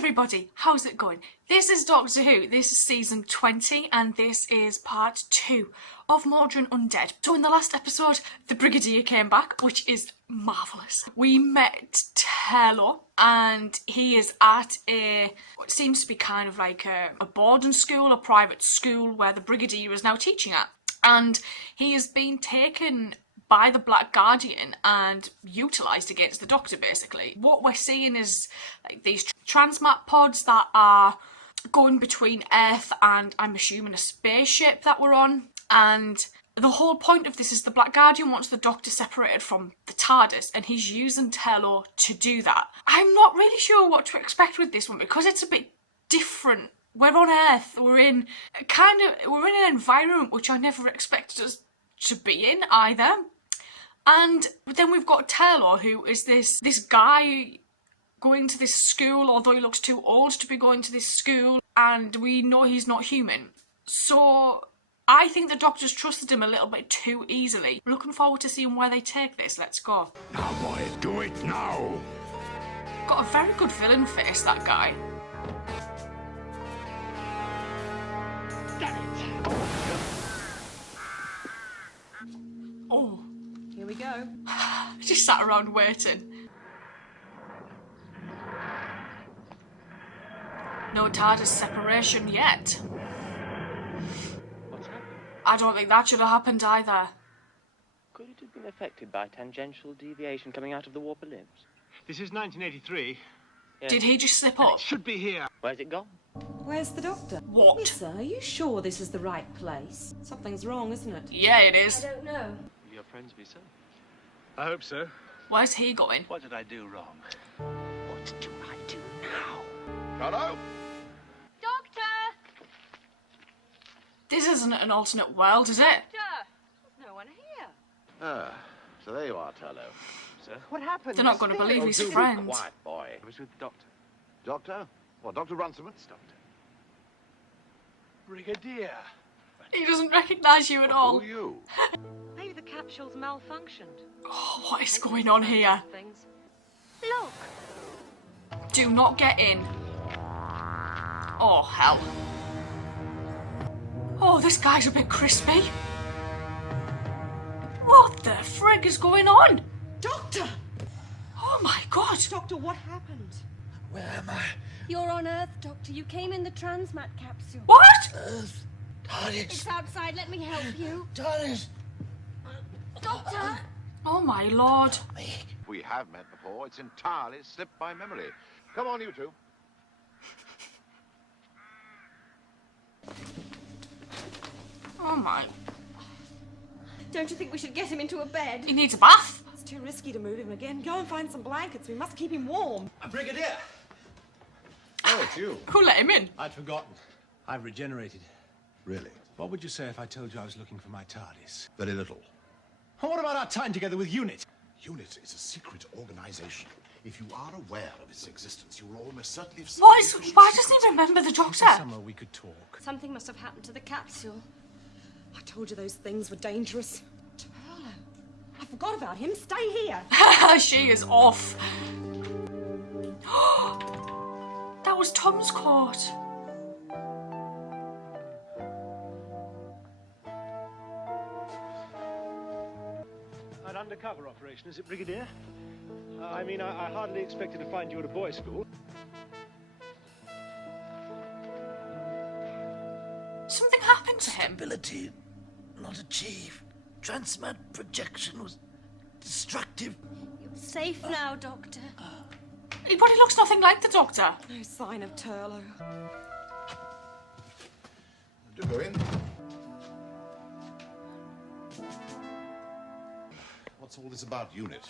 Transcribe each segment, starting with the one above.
everybody, how's it going? This is Doctor Who, this is season 20 and this is part 2 of Mawdryn Undead. So in the last episode, the Brigadier came back, which is marvellous. We met Tello and he is at what seems to be kind of like a boarding school, a private school where the Brigadier is now teaching at. And he has been taken by the Black Guardian and utilised against the Doctor, basically. What we're seeing is like these transmat pods that are going between Earth and, I'm assuming, a spaceship that we're on. And the whole point of this is the Black Guardian wants the Doctor separated from the TARDIS, and he's using Tello to do that. I'm not really sure what to expect with this one because it's a bit different. We're on Earth, we're in an environment which I never expected us to be in either. And then we've got Tello, who is this guy going to this school, although he looks too old to be going to this school, and we know he's not human. So I think the Doctor's trusted him a little bit too easily. Looking forward to seeing where they take this. Let's go. Now, boy, do it now! Got a very good villain face, that guy. Damn it! Oh. Here we go. Just sat around waiting. No TARDIS separation yet. What's happened? I don't think that should have happened either. Could it have been affected by tangential deviation coming out of the warp ellipse? This is 1983. Yes. Did he just slip And up? it should be here. Where's it gone? Where's the doctor? What? Lisa, are you sure this is the right place? Something's wrong, isn't it? Yeah, it is. I don't know. Will your friends be safe? I hope so. Where's he going? What did I do wrong? What do I do now? Hello? Doctor! This isn't an alternate world, is it? Doctor! There's no one here. Ah, so there you are, Tello. Sir? What happened? They're not going to believe his do be friend. quiet, boy. I was with the doctor. Doctor? What, Dr. Runciman? Doctor. Brigadier. He doesn't recognise you at all. Who are you? Maybe the capsule's malfunctioned. Oh, what is going on here? Things. Look! Do not get in. Oh, hell. Oh, this guy's a bit crispy. What the frig is going on? Doctor! Oh my god. Doctor, what happened? Where am I? You're on Earth, Doctor. You came in the transmat capsule. What? Earth. TARDIS. It's outside. Let me help you. TARDIS. Doctor! Oh my lord. Me. We have met before. It's entirely slipped my memory. Come on, you two. Oh my. Don't you think we should get him into a bed? He needs a bath. It's too risky to move him again. Go and find some blankets. We must keep him warm. Brigadier! Oh, it's you. Who let him in? I'd forgotten. I've regenerated. Really? What would you say if I told you I was looking for my TARDIS? Very little. And what about our time together with UNIT? UNIT is a secret organization. If you are aware of its existence, you will almost certainly have Why seen doesn't he remember the Doctor? Somewhere we could talk. Something must have happened to the capsule. I told you those things were dangerous. Turlo. I forgot about him. Stay here. She is off. That was Tom's coat. An undercover operation, is it, Brigadier? I mean, I hardly expected to find you at a boys' school. Something happened to him. Stability not achieved. Transmat projection was destructive. You're safe now, Doctor. But he looks nothing like the Doctor. No sign of Turlo. Do go in. What's all this about, UNIT?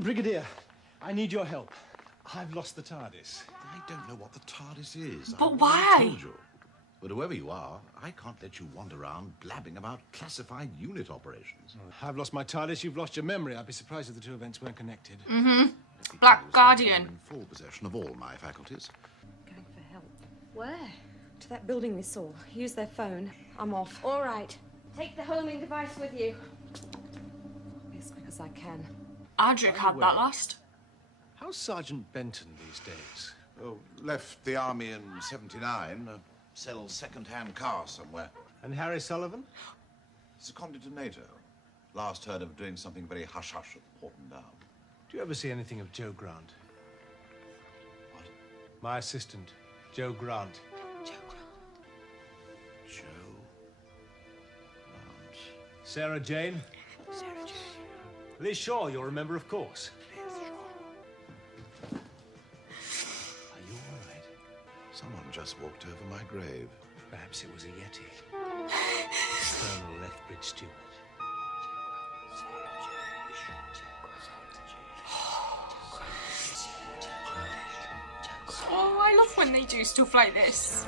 Brigadier, I need your help. I've lost the TARDIS. I don't know what the TARDIS is. But I why? told you. But whoever you are, I can't let you wander around blabbing about classified UNIT operations. I've lost my TARDIS, you've lost your memory. I'd be surprised if the two events weren't connected. Let me Black tell you, Guardian. I'm in full possession of all my faculties. Going for help. Where? To that building we saw. Use their phone. I'm off. All right. Take the homing device with you. Be as quick as I can. Adric had that last. How's Sergeant Benton these days? Oh, left the army in 79. Sells second-hand cars somewhere. And Harry Sullivan? Seconded to NATO. Last heard of doing something very hush-hush at Porton Down. Do you ever see anything of Joe Grant? What? My assistant, Joe Grant. Joe. Sarah Jane? Sarah Jane. Liz Shaw, you'll remember, of course. Liz Shaw. Are you all right? Someone just walked over my grave. Perhaps it was a Yeti. Colonel Lethbridge Stewart. Oh, I love when they do stuff like this.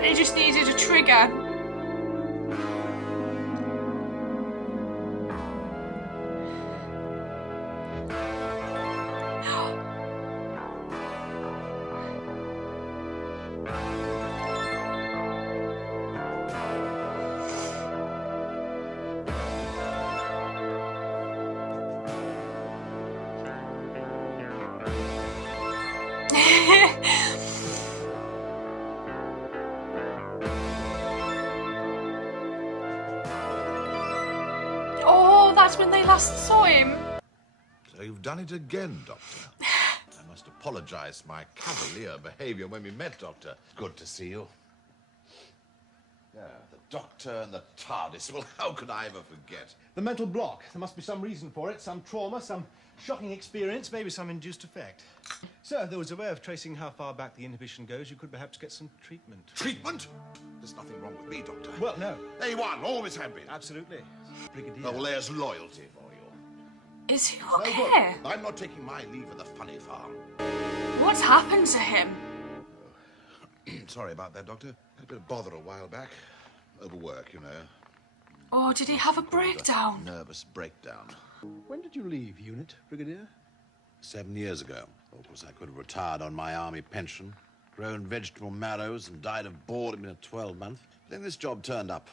They just needed a trigger. Oh, that's when they last saw him. So you've done it again, Doctor. I must apologize for my cavalier behavior when we met, Doctor. Good to see you. Yeah, the Doctor and the TARDIS. Well, how could I ever forget? The mental block. There must be some reason for it, some trauma, some shocking experience, maybe some induced effect. So, there was a way of tracing how far back the inhibition goes. You could perhaps get some treatment. Treatment? There's nothing wrong with me, Doctor. Well, no. A1, always have been. Absolutely. Brigadier. Oh, well, there's loyalty for you. Is he No okay? good. I'm not taking my leave of the funny farm. What's happened to him? Sorry about that, Doctor. Had a bit of bother a while back. Overwork, you know. Oh, did he have a breakdown? Nervous breakdown. When did you leave unit, Brigadier? 7 years ago. Of course, I could have retired on my army pension, grown vegetable marrows, and died of boredom in a 12-month. Then this job turned up.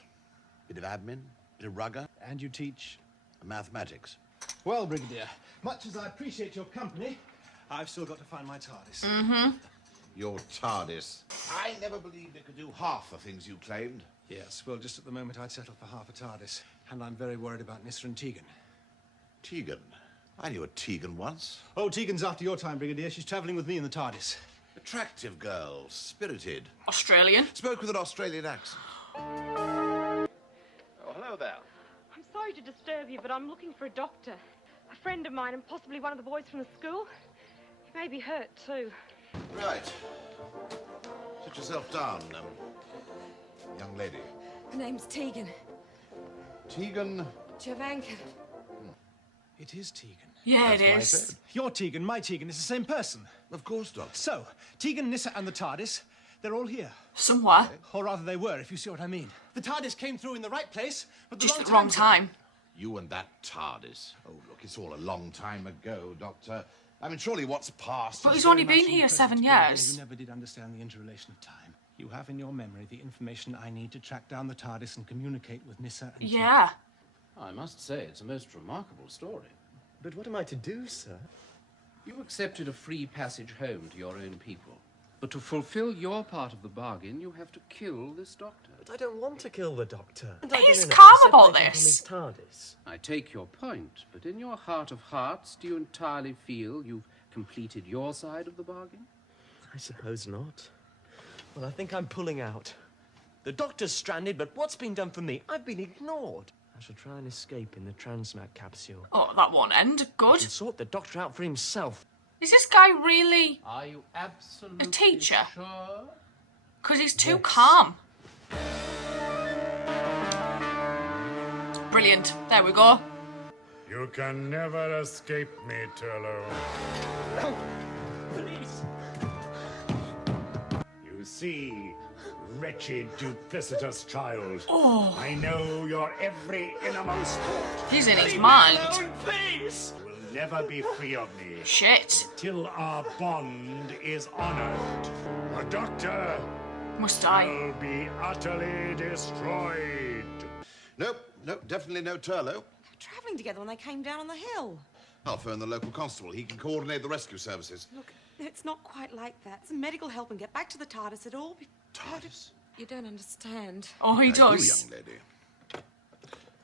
Bit of admin, bit of rugger. And you teach? Mathematics. Well, Brigadier, much as I appreciate your company, I've still got to find my TARDIS. Your TARDIS. I never believed it could do half the things you claimed. Yes, well, just at the moment I'd settle for half a TARDIS. And I'm very worried about Nissa and Tegan. Tegan. I knew a Tegan once. Oh, Tegan's after your time, Brigadier. She's travelling with me in the TARDIS. Attractive girl, spirited. Australian. Spoke with an Australian accent. Oh, hello there. I'm sorry to disturb you, but I'm looking for a doctor. A friend of mine and possibly one of the boys from the school. He may be hurt, too. Right. Sit yourself down, young lady. Her name's Tegan. Tegan. Jovanka. It is Tegan. Yeah, That's it what I is. said. Your Tegan, my Tegan, is the same person. Of course, Doctor. So, Tegan, Nissa, and the TARDIS, they're all here. Somewhere. Or rather, they were, if you see what I mean. The TARDIS came through in the right place, but Just the wrong time. You and that TARDIS. Oh, look, it's all a long time ago, Doctor. I mean, surely what's past... But is he's very only much been in the here present. 7 years. You never did understand the interrelation of time. You have in your memory the information I need to track down the TARDIS and communicate with Nissa and Yeah. I must say, it's a most remarkable story. But what am I to do, sir? You accepted a free passage home to your own people. But to fulfill your part of the bargain, you have to kill this doctor. But I don't want to kill the Doctor. And He's enough to calm separate about him from this. his TARDIS. I take your point, but in your heart of hearts, do you entirely feel you've completed your side of the bargain? I suppose not. Well, I think I'm pulling out. The Doctor's stranded, but what's been done for me? I've been ignored. I shall try and escape in the transmat capsule. Oh, that won't end. Good. And sort the Doctor out for himself. Is this guy really Are you absolutely a teacher? sure? Because he's too calm. Brilliant. There we go. You can never escape me, Turlo. No! Please! You see, wretched, duplicitous child. Oh. I know your every innermost thought. He's in his Leave me mind. alone, please! You will never be free of me Shit. till our bond is honored. The Doctor Must I? Shall be utterly destroyed. Nope, definitely no Turlo. Travelling together when they came down on the hill. I'll phone the local constable. He can coordinate the rescue services. Look, it's not quite like that. Some medical help and get back to the TARDIS. It'll all be... TARDIS? You don't understand. Oh, he I does. do, young lady.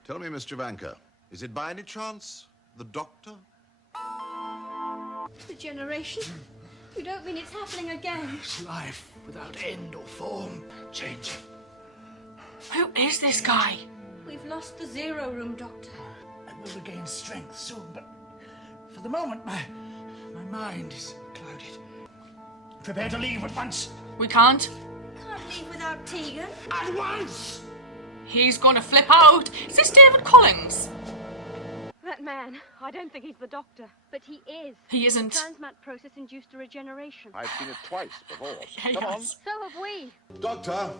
Tell me, Miss Javanka, is it by any chance the Doctor? Regeneration? You don't mean it's happening again? Life without end or form, changing. Who is this guy? We've lost the Zero Room, Doctor. I will regain strength soon, but for the moment, my mind is clouded. Prepare to leave at once. We can't. Can't leave without Tegan. At once! He's gonna flip out. Is this David Collins? That man, I don't think he's the Doctor. But he is. He isn't. The transmat process induced a regeneration. I've seen it twice before. Yeah, Come on. yes. So have we. Doctor!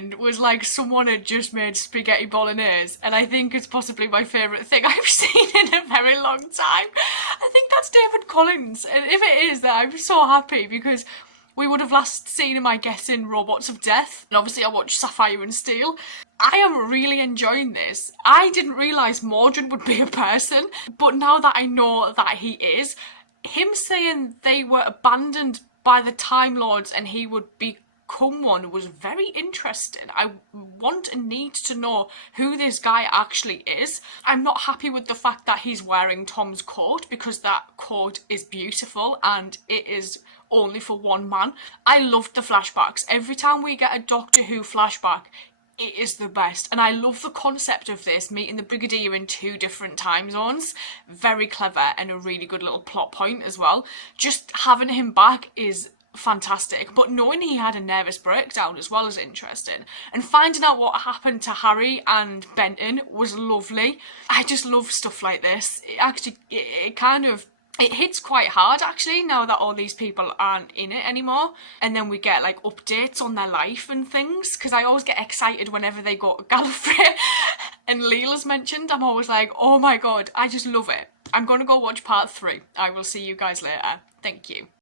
And it was like someone had just made spaghetti bolognese, and I think it's possibly my favourite thing I've seen in a very long time. I think that's David Collins, and if it is, then I'm so happy because we would have last seen him, I guess, in Robots of Death, and obviously I watched Sapphire and Steel. I am really enjoying this. I didn't realise Mawdryn would be a person, but now that I know that he is, him saying they were abandoned by the Time Lords and he would become one was very interesting. I want and need to know who this guy actually is. I'm not happy with the fact that he's wearing Tom's coat because that coat is beautiful and it is only for one man. I loved the flashbacks. Every time we get a Doctor Who flashback, it is the best, and I love the concept of this, meeting the Brigadier in 2 different time zones. Very clever and a really good little plot point as well. Just having him back is fantastic, but knowing he had a nervous breakdown as well is interesting, and finding out what happened to Harry and Benton was lovely. I just love stuff like this. It hits quite hard actually now that all these people aren't in it anymore, and then we get like updates on their life and things, because I always get excited whenever they go to Gallifrey and Leela's mentioned. I'm always like, oh my god, I just love it. I'm gonna go watch part 3. I will see you guys later. Thank you.